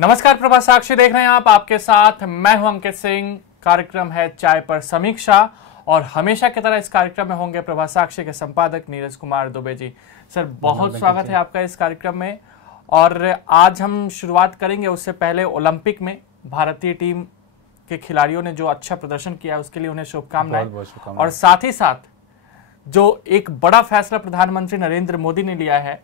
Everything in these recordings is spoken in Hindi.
नमस्कार, प्रभा साक्षी देख रहे हैं आप। आपके साथ मैं हूं अंकित सिंह। कार्यक्रम है चाय पर समीक्षा और हमेशा की तरह इस कार्यक्रम में होंगे प्रभा साक्षी के संपादक नीरज कुमार दुबे जी। सर, बहुत स्वागत है आपका इस कार्यक्रम में। और आज हम शुरुआत करेंगे उससे पहले ओलंपिक में भारतीय टीम के खिलाड़ियों ने जो अच्छा प्रदर्शन किया है उसके लिए उन्हें शुभकामनाएं। और साथ ही साथ जो एक बड़ा फैसला प्रधानमंत्री नरेंद्र मोदी ने लिया है,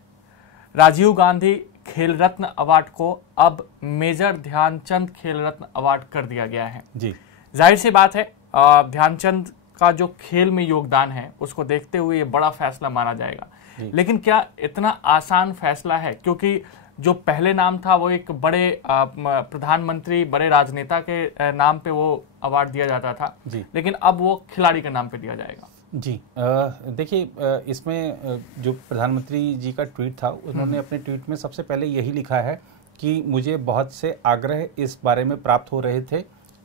राजीव गांधी खेल रत्न अवार्ड को अब मेजर ध्यानचंद खेल रत्न अवार्ड कर दिया गया है जी। जाहिर सी बात है, ध्यानचंद का जो खेल में योगदान है उसको देखते हुए ये बड़ा फैसला माना जाएगा। लेकिन क्या इतना आसान फैसला है? क्योंकि जो पहले नाम था वो एक बड़े प्रधानमंत्री, बड़े राजनेता के नाम पे वो अवार्ड दिया जाता था जी। लेकिन अब वो खिलाड़ी के नाम पे दिया जाएगा जी। देखिए, इसमें जो प्रधानमंत्री जी का ट्वीट था, उन्होंने अपने ट्वीट में सबसे पहले यही लिखा है कि मुझे बहुत से आग्रह इस बारे में प्राप्त हो रहे थे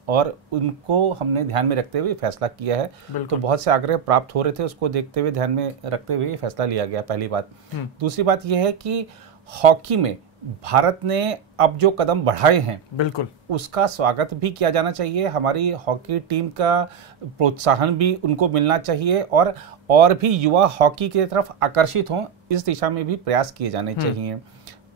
और उनको हमने ध्यान में रखते हुए फैसला किया है। तो बहुत से आग्रह प्राप्त हो रहे थे, उसको देखते हुए, ध्यान में रखते हुए फैसला लिया गया, पहली बात। दूसरी बात यह है कि हॉकी में भारत ने अब जो कदम बढ़ाए हैं, बिल्कुल उसका स्वागत भी किया जाना चाहिए। हमारी हॉकी टीम का प्रोत्साहन भी उनको मिलना चाहिए और भी युवा हॉकी की तरफ आकर्षित हों, इस दिशा में भी प्रयास किए जाने चाहिए।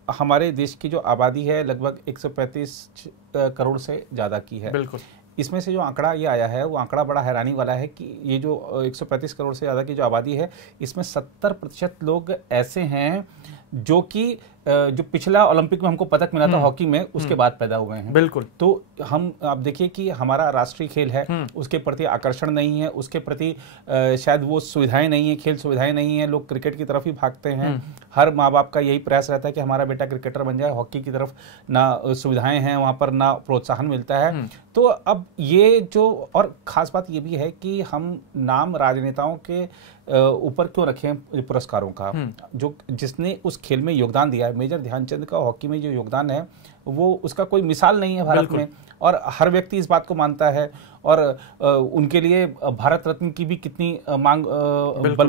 हमारे देश की जो आबादी है लगभग 135 करोड़ से ज़्यादा की है। बिल्कुल। इसमें से जो आंकड़ा ये आया है वो आंकड़ा बड़ा हैरानी वाला है कि ये जो 135 करोड़ से ज़्यादा की जो आबादी है, इसमें 70% लोग ऐसे हैं जो कि जो पिछला ओलंपिक में हमको पदक मिला था हॉकी में, उसके बाद पैदा हुए हैं। बिल्कुल। तो हम आप देखिए कि हमारा राष्ट्रीय खेल है, उसके प्रति आकर्षण नहीं है, उसके प्रति शायद वो सुविधाएं नहीं है, खेल सुविधाएं नहीं है, लोग क्रिकेट की तरफ ही भागते हैं। हर माँ बाप का यही प्रयास रहता है कि हमारा बेटा क्रिकेटर बन जाए। हॉकी की तरफ ना सुविधाएं हैं, वहाँ पर ना प्रोत्साहन मिलता है। तो अब ये जो, और ख़ास बात ये भी है कि हम नाम राजनेताओं के ऊपर क्यों रखें पुरस्कारों का, जो जिसने उस खेल में योगदान दिया है। मेजर ध्यानचंद का हॉकी में जो योगदान है वो उसका कोई मिसाल नहीं है भारत में, और हर व्यक्ति इस बात को मानता है। और उनके लिए भारत रत्न की भी कितनी मांग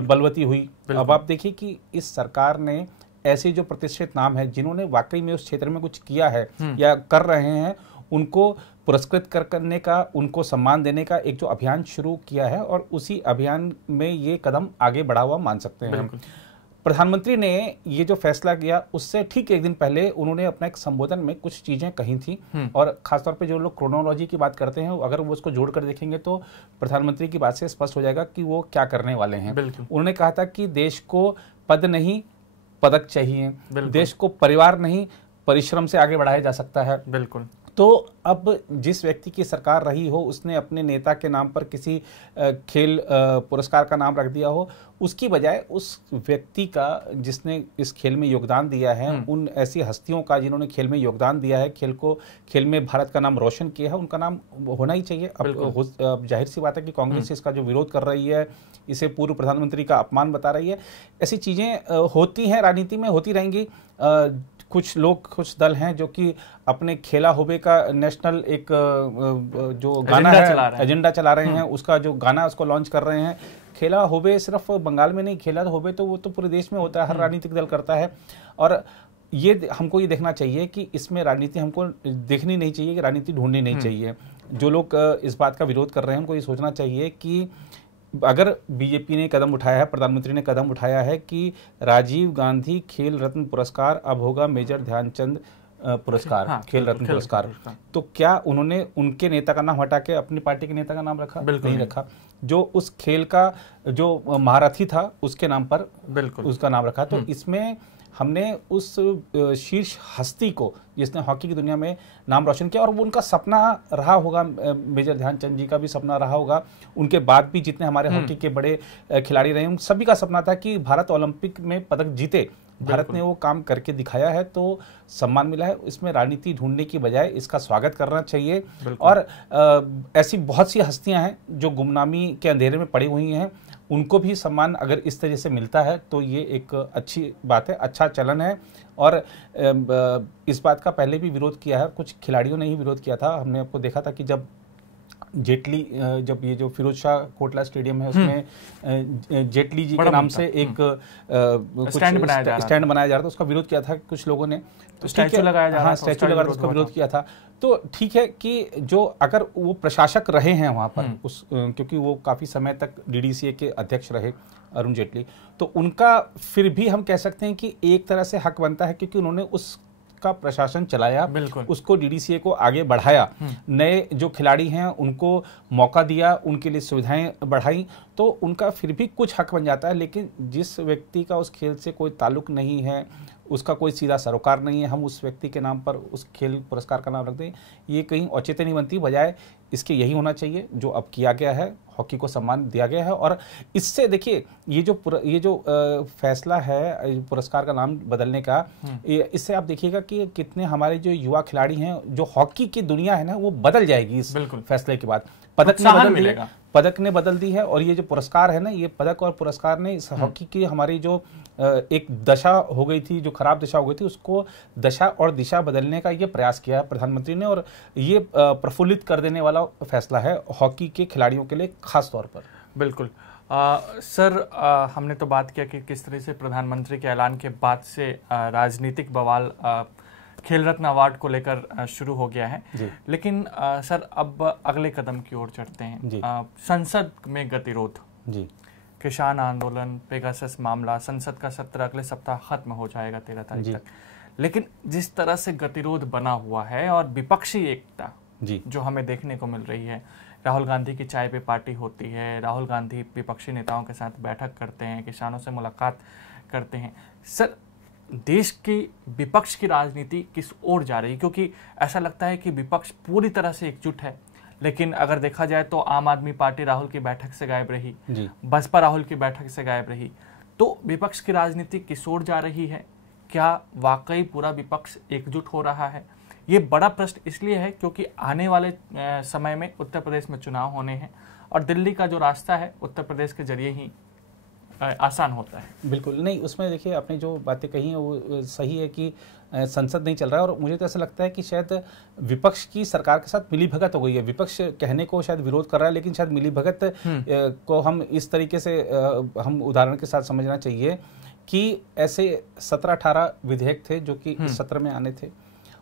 बलवती हुई। अब आप देखिए कि इस सरकार ने ऐसे जो प्रतिष्ठित नाम है जिन्होंने वाकई में उस क्षेत्र में कुछ किया है या कर रहे हैं, उनको पुरस्कृत करने का, उनको सम्मान देने का एक जो अभियान शुरू किया है, और उसी अभियान में ये कदम आगे बढ़ा हुआ मान सकते हैं। प्रधानमंत्री ने ये जो फैसला किया उससे ठीक एक दिन पहले उन्होंने अपना एक संबोधन में कुछ चीजें कही थी, और खासतौर पे जो लोग क्रोनोलॉजी की बात करते हैं, अगर वो उसको जोड़ कर देखेंगे तो प्रधानमंत्री की बात से स्पष्ट हो जाएगा कि वो क्या करने वाले हैं। उन्होंने कहा था कि देश को पद नहीं पदक चाहिए, देश को परिवार नहीं परिश्रम से आगे बढ़ाया जा सकता है। बिल्कुल। तो अब जिस व्यक्ति की सरकार रही हो, उसने अपने नेता के नाम पर किसी खेल पुरस्कार का नाम रख दिया हो, उसकी बजाय उस व्यक्ति का जिसने इस खेल में योगदान दिया है, उन ऐसी हस्तियों का जिन्होंने खेल में योगदान दिया है, खेल में भारत का नाम रोशन किया है, उनका नाम होना ही चाहिए। अब जाहिर सी बात है कि कांग्रेस इसका जो विरोध कर रही है, इसे पूर्व प्रधानमंत्री का अपमान बता रही है। ऐसी चीज़ें होती हैं, राजनीति में होती रहेंगी। कुछ लोग, कुछ दल हैं जो कि अपने खेला होबे का नेशनल एक जो गाना है, एजेंडा चला रहे हैं, उसका जो गाना है उसको लॉन्च कर रहे हैं। खेला होबे सिर्फ बंगाल में नहीं, खेला होबे तो वो तो पूरे देश में होता है, हर राजनीतिक दल करता है। और ये हमको ये देखना चाहिए कि इसमें राजनीति हमको देखनी नहीं चाहिए, कि राजनीति ढूंढनी नहीं चाहिए। जो लोग इस बात का विरोध कर रहे हैं उनको ये सोचना चाहिए कि अगर बीजेपी ने कदम उठाया है, प्रधानमंत्री ने कदम उठाया है कि राजीव गांधी खेल रत्न पुरस्कार अब होगा मेजर ध्यानचंद पुरस्कार, खेल रत्न पुरस्कार, तो क्या उन्होंने उनके नेता का नाम हटा के अपनी पार्टी के नेता का नाम रखा? नहीं रखा। जो उस खेल का जो महारथी था उसके नाम पर बिल्कुल उसका नाम रखा। तो इसमें हमने उस शीर्ष हस्ती को, जिसने हॉकी की दुनिया में नाम रोशन किया, और वो उनका सपना रहा होगा, मेजर ध्यानचंद जी का भी सपना रहा होगा, उनके बाद भी जितने हमारे हॉकी के बड़े खिलाड़ी रहे उन सभी का सपना था कि भारत ओलंपिक में पदक जीते। भारत ने वो काम करके दिखाया है, तो सम्मान मिला है। इसमें राजनीति ढूंढने की बजाय इसका स्वागत करना चाहिए। और ऐसी बहुत सी हस्तियां हैं जो गुमनामी के अंधेरे में पड़ी हुई हैं, उनको भी सम्मान अगर इस तरह से मिलता है तो ये एक अच्छी बात है, अच्छा चलन है। और इस बात का पहले भी विरोध किया है, कुछ खिलाड़ियों ने ही विरोध किया था। हमने आपको देखा था कि जब जेटली, जब ये जो फिरोज शाह कोटला स्टेडियम है उसमें जेटली जी के नाम से एक स्टैंड बनाया जा रहा था, उसका विरोध किया था कुछ लोगों ने, तो स्टैचू लगाया जा रहा था, स्टैचू लगा उसका विरोध किया था। तो ठीक है कि जो अगर वो प्रशासक रहे हैं वहाँ पर क्योंकि वो काफ़ी समय तक डीडीसीए के अध्यक्ष रहे अरुण जेटली, तो उनका फिर भी हम कह सकते हैं कि एक तरह से हक बनता है क्योंकि उन्होंने उसका प्रशासन चलाया, उसको डीडीसीए को आगे बढ़ाया, नए जो खिलाड़ी हैं उनको मौका दिया, उनके लिए सुविधाएं बढ़ाई, तो उनका फिर भी कुछ हक बन जाता है। लेकिन जिस व्यक्ति का उस खेल से कोई ताल्लुक नहीं है, उसका कोई सीधा सरोकार नहीं है, हम उस व्यक्ति के नाम पर उस खेल पुरस्कार का नाम रख दें, ये कहीं औचित्य नहीं बनती। बजाय इसके यही होना चाहिए जो अब किया गया है, हॉकी को सम्मान दिया गया है। और इससे देखिए ये जो फैसला है पुरस्कार का नाम बदलने का, इससे आप देखिएगा कि कितने हमारे जो युवा खिलाड़ी हैं, जो हॉकी की दुनिया है ना, वो बदल जाएगी इस फैसले के बाद। पदक ने बदल दी है और ये जो पुरस्कार है ना, ये पदक और पुरस्कार ने इस हॉकी की हमारी जो एक दशा हो गई थी, जो खराब दशा हो गई थी, उसको दशा और दिशा बदलने का ये प्रयास किया है प्रधानमंत्री ने। और ये प्रफुल्लित कर देने वाला फैसला है हॉकी के खिलाड़ियों के लिए खास तौर पर। बिल्कुल सर, हमने तो बात किया कि किस तरह से प्रधानमंत्री के ऐलान के बाद से राजनीतिक बवाल खेल रत्न अवार्ड को लेकर शुरू हो गया है। लेकिन सर अब अगले कदम की ओर चढ़ते हैं। संसद में गतिरोध, किसान आंदोलन, पेगासस मामला, संसद का सत्र अगले सप्ताह खत्म हो जाएगा 13 तारीख तक। लेकिन जिस तरह से गतिरोध बना हुआ है और विपक्षी एकता जो हमें देखने को मिल रही है, राहुल गांधी की चाय पे पार्टी होती है, राहुल गांधी विपक्षी नेताओं के साथ बैठक करते हैं, किसानों से मुलाकात करते हैं। सर देश की विपक्ष की राजनीति किस ओर जा रही है? क्योंकि ऐसा लगता है कि विपक्ष पूरी तरह से एकजुट है, लेकिन अगर देखा जाए तो आम आदमी पार्टी राहुल की बैठक से गायब रही, बसपा राहुल की बैठक से गायब रही। तो विपक्ष की राजनीति किस ओर जा रही है? क्या वाकई पूरा विपक्ष एकजुट हो रहा है? ये बड़ा प्रश्न इसलिए है क्योंकि आने वाले समय में उत्तर प्रदेश में चुनाव होने हैं और दिल्ली का जो रास्ता है उत्तर प्रदेश के जरिए ही आसान होता है। बिल्कुल नहीं, उसमें देखिए आपने जो बातें कही हैं वो सही है कि संसद नहीं चल रहा है और मुझे तो ऐसा लगता है कि शायद विपक्ष की सरकार के साथ मिलीभगत हो गई है। विपक्ष कहने को शायद विरोध कर रहा है, लेकिन शायद मिलीभगत को हम इस तरीके से हम उदाहरण के साथ समझना चाहिए कि ऐसे 17-18 विधेयक थे जो कि इस सत्र में आने थे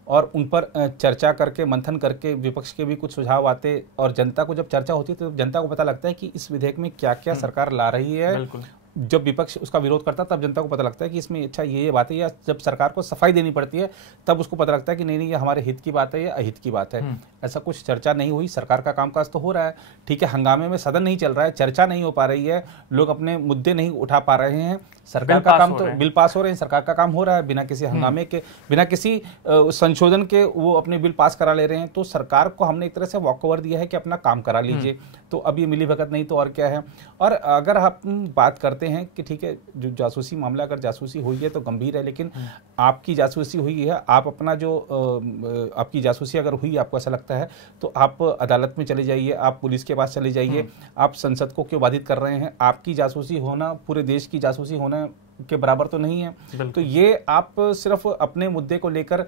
और उन पर चर्चा करके, मंथन करके विपक्ष के भी कुछ सुझाव आते और जनता को जब चर्चा होती है तो जनता को पता लगता है कि इस विधेयक में क्या क्या सरकार ला रही है। जब विपक्ष उसका विरोध करता तब जनता को पता लगता है कि इसमें अच्छा ये बात है, या जब सरकार को सफाई देनी पड़ती है तब उसको पता लगता है कि नहीं ये हमारे हित की बात है या अहित की बात है। ऐसा कुछ चर्चा नहीं हुई। सरकार का कामकाज तो हो रहा है, ठीक है, हंगामे में सदन नहीं चल रहा है, चर्चा नहीं हो पा रही है, लोग अपने मुद्दे नहीं उठा पा रहे हैं, सरकार का काम तो बिल पास हो रहे हैं, सरकार का काम हो रहा है बिना किसी हंगामे के, बिना किसी संशोधन के वो अपने बिल पास करा ले रहे हैं। तो सरकार को हमने एक तरह से वॉकओवर दिया है कि अपना काम करा लीजिए। तो अब ये मिलीभगत नहीं तो और क्या है। और अगर हम बात करते हैं कि ठीक है जो जासूसी मामला, अगर जासूसी हुई है तो गंभीर है, लेकिन आपकी जासूसी हुई है, आप अपना जो आपकी जासूसी अगर हुई आपको ऐसा लगता है तो आप अदालत में चले जाइए, आप पुलिस के पास चले जाइए, आप संसद को क्यों बाधित कर रहे हैं? आपकी जासूसी होना पूरे देश की जासूसी होना के बराबर तो नहीं है। तो ये आप सिर्फ अपने मुद्दे को लेकर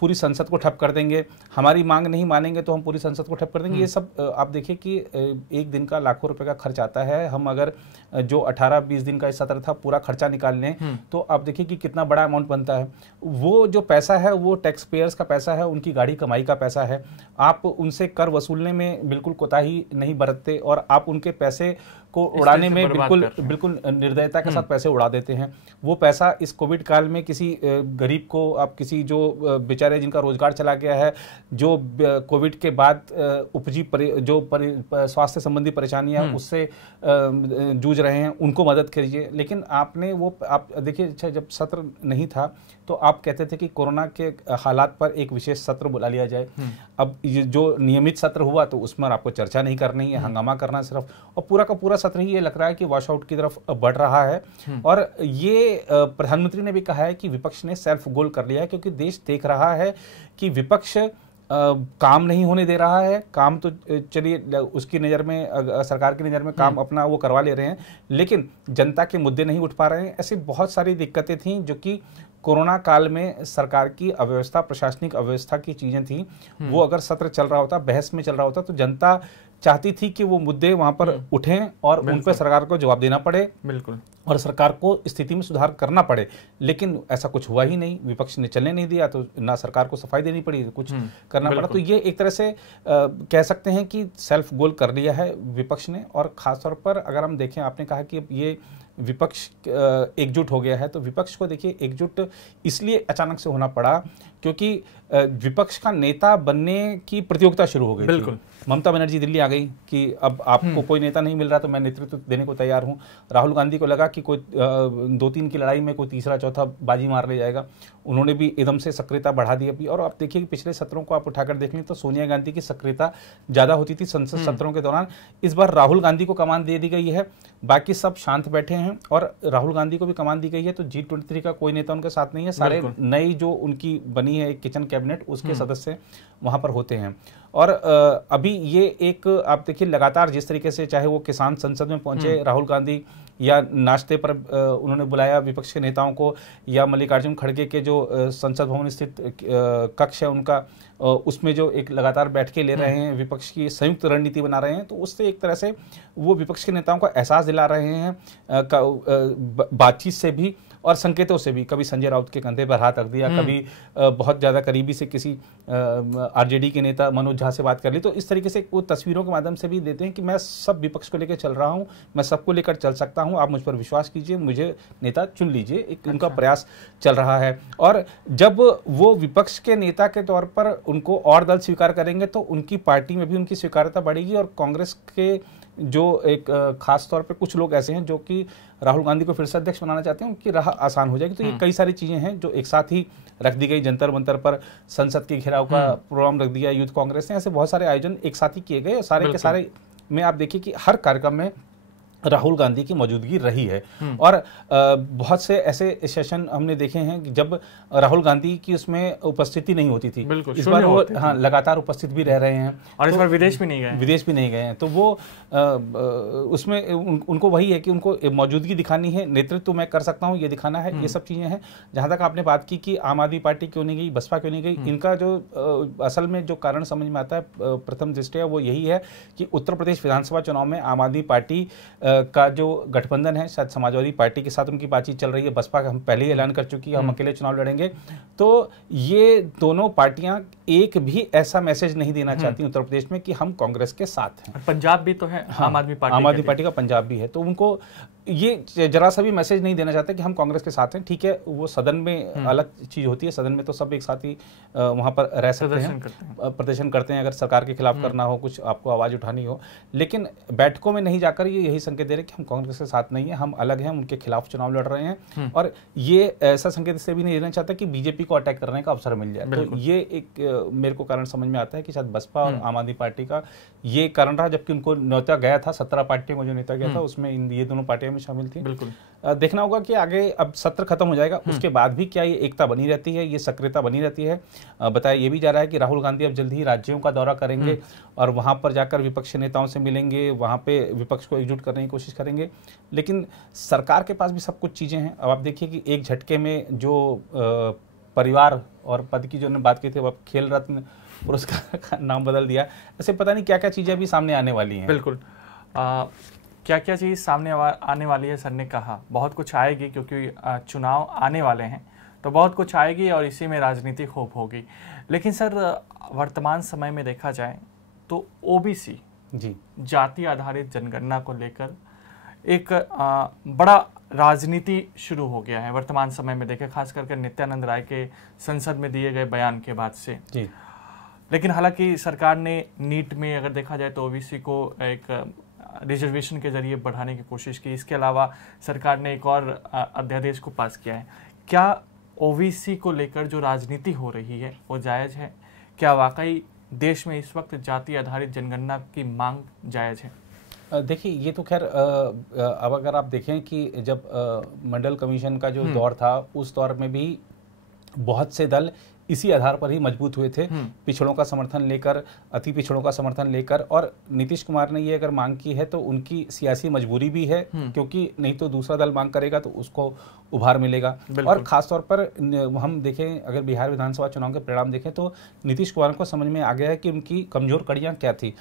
पूरी संसद को ठप कर देंगे, हमारी मांग नहीं मानेंगे तो हम पूरी संसद को ठप कर देंगे। ये सब आप देखिए कि एक दिन का लाखों रुपए का खर्च आता है। हम अगर जो 18-20 दिन का सत्र था पूरा खर्चा निकाल लें तो आप देखिए कि कितना बड़ा अमाउंट बनता है। वो जो पैसा है वो टैक्स पेयर्स का पैसा है, उनकी गाढ़ी कमाई का पैसा है। आप उनसे कर वसूलने में बिल्कुल कोताही नहीं बरतते और आप उनके पैसे को उड़ाने में बिल्कुल निर्दयता के साथ पैसे उड़ा देते हैं। वो पैसा इस कोविड काल में किसी गरीब को, आप किसी जो बेचारे जिनका रोजगार चला गया है, जो कोविड के बाद उपजी जो स्वास्थ्य संबंधी परेशानियां उससे जूझ रहे हैं, उनको मदद कीजिए। लेकिन आपने वो आप देखिए, अच्छा जब सत्र नहीं था तो आप कहते थे कि कोरोना के हालात पर एक विशेष सत्र बुला लिया जाए। अब ये जो नियमित सत्र हुआ तो उसमें आपको चर्चा नहीं करनी है, हंगामा करना सिर्फ, और पूरा का पूरा सत्र ही ये लग रहा है कि वॉश आउट की तरफ बढ़ रहा है। और ये प्रधानमंत्री ने भी कहा है कि विपक्ष ने सेल्फ गोल कर लिया है, क्योंकि देश देख रहा है कि विपक्ष काम नहीं होने दे रहा है। काम तो चलिए उसकी नज़र में, सरकार की नज़र में काम अपना वो करवा ले रहे हैं, लेकिन जनता के मुद्दे नहीं उठ पा रहे हैं। ऐसी बहुत सारी दिक्कतें थीं जो कि कोरोना काल में सरकार की अव्यवस्था, प्रशासनिक अव्यवस्था की चीज़ें थी। वो अगर सत्र चल रहा होता, बहस में चल रहा होता, तो जनता चाहती थी कि वो मुद्दे वहां पर उठें और उन पर सरकार को जवाब देना पड़े, बिल्कुल, और सरकार को स्थिति में सुधार करना पड़े। लेकिन ऐसा कुछ हुआ ही नहीं, विपक्ष ने चलने नहीं दिया, तो ना सरकार को सफाई देनी पड़ी, कुछ करना पड़ा। तो ये एक तरह से कह सकते हैं कि सेल्फ गोल कर लिया है विपक्ष ने। और खासतौर पर अगर हम देखें, आपने कहा कि ये विपक्ष एकजुट हो गया है, तो विपक्ष को देखिए एकजुट इसलिए अचानक से होना पड़ा क्योंकि विपक्ष का नेता बनने की प्रतियोगिता शुरू हो गई। बिल्कुल, ममता बनर्जी दिल्ली आ गई कि अब आपको कोई नेता नहीं मिल रहा तो मैं नेतृत्व देने को तैयार हूं। राहुल गांधी को लगा कि कोई 2-3 की लड़ाई में कोई तीसरा चौथा बाजी मार ले जाएगा, उन्होंने भी एकदम से सक्रियता बढ़ा दी अपनी। और आप देखिए कि पिछले सत्रों को आप उठाकर देख लें तो सोनिया गांधी की सक्रियता ज्यादा होती थी संसद सत्रों के दौरान। इस बार राहुल गांधी को कमान दे दी गई है, बाकी सब शांत बैठे हैं, और राहुल गांधी को भी कमान दी गई है। तो G23 का कोई नेता उनके साथ नहीं है, सारे नई जो उनकी बनी है एक किचन कैबिनेट, उसके सदस्य वहां पर होते हैं। और अभी ये एक आप देखिए लगातार जिस तरीके से, चाहे वो किसान संसद में पहुंचे राहुल गांधी, या नाश्ते पर उन्होंने बुलाया विपक्ष के नेताओं को, या मल्लिकार्जुन खड़गे के जो संसद भवन स्थित कक्ष है उनका, उसमें जो एक लगातार बैठकें ले रहे हैं, विपक्ष की संयुक्त रणनीति बना रहे हैं, तो उससे एक तरह से वो विपक्ष के नेताओं को एहसास दिला रहे हैं बातचीत से भी और संकेतों से भी। कभी संजय राउत के कंधे पर हाथ रख दिया, कभी बहुत ज्यादा करीबी से किसी आरजेडी के नेता मनोज झा से बात कर ली। तो इस तरीके से वो तस्वीरों के माध्यम से भी देते हैं कि मैं सब विपक्ष को लेकर चल रहा हूं, मैं सबको लेकर चल सकता हूं, आप मुझ पर विश्वास कीजिए, मुझे नेता चुन लीजिए। एक उनका प्रयास चल रहा है। और जब वो विपक्ष के नेता के तौर पर उनको और दल स्वीकार करेंगे तो उनकी पार्टी में भी उनकी स्वीकार्यता बढ़ेगी। और कांग्रेस के जो एक खास तौर पे कुछ लोग ऐसे हैं जो कि राहुल गांधी को फिर से अध्यक्ष बनाना चाहते हैं, उनकी राह आसान हो जाएगी। तो ये कई सारी चीजें हैं जो एक साथ ही रख दी गई। जंतर मंतर पर संसद के घेराव का प्रोग्राम रख दिया यूथ कांग्रेस ने, ऐसे बहुत सारे आयोजन एक साथ ही किए गए। सारे के सारे में आप देखिए कि हर कार्यक्रम में राहुल गांधी की मौजूदगी रही है। और बहुत से ऐसे सेशन हमने देखे हैं कि जब राहुल गांधी की उसमें उपस्थिति नहीं होती थी। इस बार वो लगातार उपस्थित भी रह रहे हैं, और इस बार विदेश भी नहीं गए हैं। तो वो उसमें उनको वही है कि उनको मौजूदगी दिखानी है, नेतृत्व मैं कर सकता हूँ ये दिखाना है। ये सब चीजें हैं। जहां तक आपने बात की कि आम आदमी पार्टी क्यों नहीं गई, बसपा क्यों नहीं गई, इनका जो असल में जो कारण समझ में आता है प्रथम दृष्टया वो यही है कि उत्तर प्रदेश विधानसभा चुनाव में आम आदमी पार्टी का जो गठबंधन है, शायद समाजवादी पार्टी के साथ उनकी बातचीत चल रही है। बसपा का हम पहले ही ऐलान कर चुकी है हम अकेले चुनाव लड़ेंगे। तो ये दोनों पार्टियां एक भी ऐसा मैसेज नहीं देना चाहती उत्तर प्रदेश में कि हम कांग्रेस के साथ हैं। पंजाब भी तो है, आम आदमी पार्टी का पंजाब भी है, तो उनको ये जरा सा भी मैसेज नहीं देना चाहते कि हम कांग्रेस के साथ हैं। ठीक है, वो सदन में अलग चीज होती है, सदन में तो सब एक साथ ही वहां पर रह सकते हैं, प्रदर्शन करते हैं अगर सरकार के खिलाफ करना हो, कुछ आपको आवाज उठानी हो। लेकिन बैठकों में नहीं जाकर ये यही संकेत दे रहे कि हम कांग्रेस के साथ नहीं है, हम अलग हैं, उनके खिलाफ चुनाव लड़ रहे हैं। और ये ऐसा संकेत से भी नहीं देना चाहता कि बीजेपी को अटैक करने का अवसर मिल जाए। तो ये एक मेरे को कारण समझ में आता है कि शायद बसपा और आम आदमी पार्टी का ये कारण रहा, जबकि उनको न्योता गया था 17 पार्टियों को जो न्योता गया था उसमें ये दोनों पार्टियां भी शामिल थी। बिल्कुल देखना होगा कि आगे अब सत्र खत्म हो जाएगा, उसके बाद भी क्या ये एकता बनी रहती है, ये सक्रियता बनी रहती है। बताया ये भी जा रहा है कि राहुल गांधी अब जल्द ही राज्यों का दौरा करेंगे और वहां पर जाकर विपक्षी नेताओं से मिलेंगे, वहां पे विपक्ष को एकजुट करने की कोशिश करेंगे। लेकिन सरकार के पास भी सब कुछ चीजें हैं। अब आप देखिए कि एक झटके में जो परिवार और पद की जो बात की थी, अब खेल रत्न पुरस्कार का नाम बदल दिया। ऐसे पता नहीं क्या क्या चीजें भी सामने आने वाली हैं। बिल्कुल क्या क्या चीज़ सामने आने वाली है, सर ने कहा बहुत कुछ आएगी, क्योंकि चुनाव आने वाले हैं तो बहुत कुछ आएगी और इसी में राजनीति खूब होगी। लेकिन सर वर्तमान समय में देखा जाए तो ओबीसी जी जाति आधारित जनगणना को लेकर एक बड़ा राजनीति शुरू हो गया है वर्तमान समय में, देखें खास करके नित्यानंद राय के संसद में दिए गए बयान के बाद से जी। लेकिन हालांकि सरकार ने नीट में अगर देखा जाए तो ओबीसी को एक रिजर्वेशन के जरिए बढ़ाने की कोशिश की। इसके अलावा सरकार ने एक और अध्यादेश को पास किया है। क्या ओबीसी को लेकर जो राजनीति हो रही है वो जायज है? क्या वाकई देश में इस वक्त जाति आधारित जनगणना की मांग जायज है? देखिए ये तो खैर अब अगर आप देखें कि जब मंडल कमीशन का जो दौर था, उस दौर में भी बहुत से दल इसी आधार पर ही मजबूत हुए थे, पिछड़ों का समर्थन लेकर, अति पिछड़ों का समर्थन लेकर। और नीतीश कुमार ने ये अगर मांग की है तो उनकी सियासी मजबूरी भी है, क्योंकि नहीं तो दूसरा दल मांग करेगा तो उसको उभार मिलेगा। और खासतौर पर हम देखें, अगर बिहार विधानसभा चुनाव के परिणाम देखें तो नीतीश कुमार को समझ में आ गया है कि उनकी कमजोर कड़ियां क्या थी।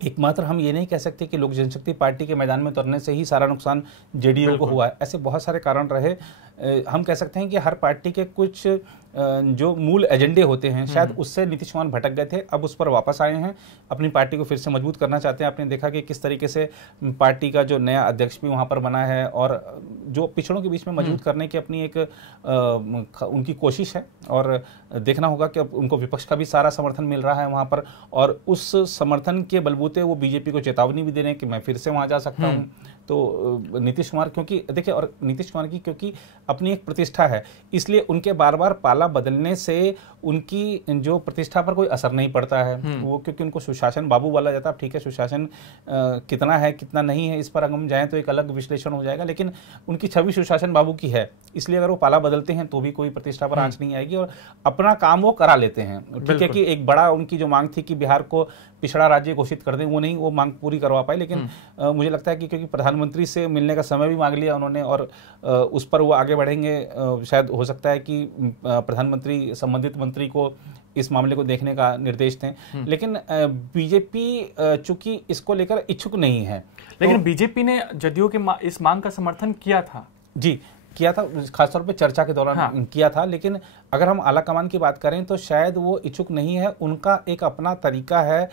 एकमात्र हम ये नहीं कह सकते कि लोक जनशक्ति पार्टी के मैदान में उतरने से ही सारा नुकसान जेडीयू को हुआ है। ऐसे बहुत सारे कारण रहे। हम कह सकते हैं कि हर पार्टी के कुछ जो मूल एजेंडे होते हैं शायद उससे नीतीश कुमार भटक गए थे, अब उस पर वापस आए हैं, अपनी पार्टी को फिर से मजबूत करना चाहते हैं। आपने देखा कि किस तरीके से पार्टी का जो नया अध्यक्ष भी वहां पर बना है और जो पिछड़ों के बीच में मजबूत करने की अपनी एक उनकी कोशिश है। और देखना होगा कि अब उनको विपक्ष का भी सारा समर्थन मिल रहा है वहां पर, और उस समर्थन के बलबूते वो बीजेपी को चेतावनी भी दे रहे हैं कि मैं फिर से वहां जा सकता हूं। तो नीतीश कुमार, क्योंकि देखिए, और नीतीश कुमार की क्योंकि अपनी एक प्रतिष्ठा है, इसलिए उनके बार बार पाला बदलने से उनकी जो प्रतिष्ठा पर कोई असर नहीं पड़ता है। वो क्योंकि उनको सुशासन बाबू बोला जाता है। ठीक है, सुशासन कितना है कितना नहीं है इस पर अगर हम जाएं तो एक अलग विश्लेषण हो जाएगा, लेकिन उनकी छवि सुशासन बाबू की है, इसलिए अगर वो पाला बदलते हैं तो भी कोई प्रतिष्ठा पर आंच नहीं आएगी और अपना काम वो करा लेते हैं। ठीक है कि एक बड़ा उनकी जो मांग थी कि बिहार को पिछड़ा राज्य घोषित कर दें, वो मांग पूरी करवा पाए, लेकिन मुझे लगता है कि क्योंकि प्रधानमंत्री से मिलने का समय भी मांग लिया उन्होंने और उस पर वो आगे बढ़ेंगे। शायद हो सकता है कि प्रधानमंत्री संबंधित मंत्री को इस मामले को देखने का निर्देश दें, लेकिन बीजेपी चूंकि इसको लेकर इच्छुक नहीं है। लेकिन तो बीजेपी ने जदयू के इस मांग का समर्थन किया था। जी, किया था, खासतौर पे चर्चा के दौरान किया था, लेकिन अगर हम आला कमान की बात करें तो शायद वो इच्छुक नहीं है। उनका एक अपना तरीका है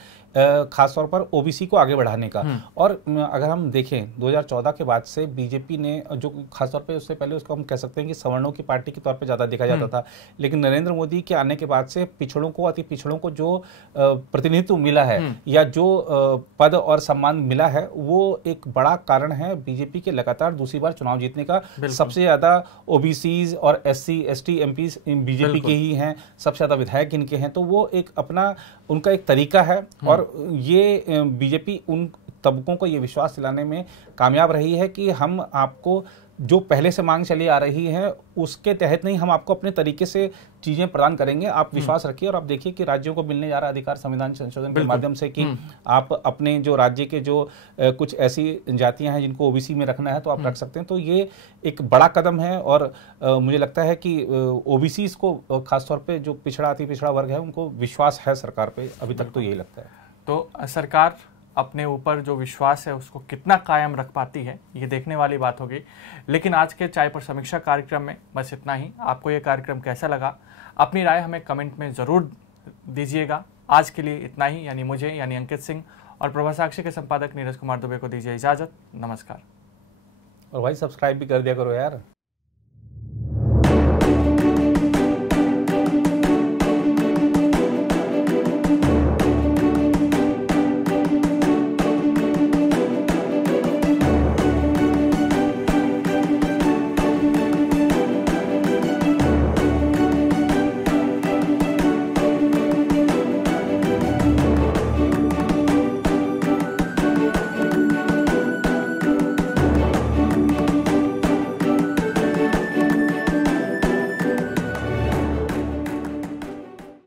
खासतौर पर ओबीसी को आगे बढ़ाने का। और अगर हम देखें 2014 के बाद से बीजेपी ने जो खासतौर पे, उससे पहले उसको हम कह सकते हैं कि सवर्णों की पार्टी के तौर पे ज़्यादा देखा जाता था, लेकिन नरेंद्र मोदी के आने के बाद से पिछड़ों को, अति पिछड़ों को जो प्रतिनिधित्व मिला है या जो पद और सम्मान मिला है, वो एक बड़ा कारण है बीजेपी के लगातार दूसरी बार चुनाव जीतने का। सबसे ज़्यादा ओबीसीज और SC ST MPs बीजेपी के ही हैं, सबसे ज़्यादा विधायक इनके हैं। तो वो एक अपना उनका एक तरीका है और ये बीजेपी उन तबकों को ये विश्वास दिलाने में कामयाब रही है कि हम आपको जो पहले से मांग चली आ रही है उसके तहत नहीं, हम आपको अपने तरीके से चीजें प्रदान करेंगे, आप विश्वास रखिए। और आप देखिए कि राज्यों को मिलने जा रहा अधिकार संविधान संशोधन के माध्यम से कि आप अपने जो राज्य के जो कुछ ऐसी जातियां हैं जिनको ओबीसी में रखना है तो आप रख सकते हैं। तो ये एक बड़ा कदम है और मुझे लगता है कि ओबीसी को खासतौर पर जो पिछड़ा अति पिछड़ा वर्ग है उनको विश्वास है सरकार पे, अभी तक तो यही लगता है। तो सरकार अपने ऊपर जो विश्वास है उसको कितना कायम रख पाती है, ये देखने वाली बात होगी। लेकिन आज के चाय पर समीक्षा कार्यक्रम में बस इतना ही। आपको ये कार्यक्रम कैसा लगा, अपनी राय हमें कमेंट में ज़रूर दीजिएगा। आज के लिए इतना ही, यानी मुझे यानी अंकित सिंह और प्रभा साक्षी के संपादक नीरज कुमार दुबे को दीजिए इजाज़त। नमस्कार। और भाई सब्सक्राइब भी कर दिया करो यार।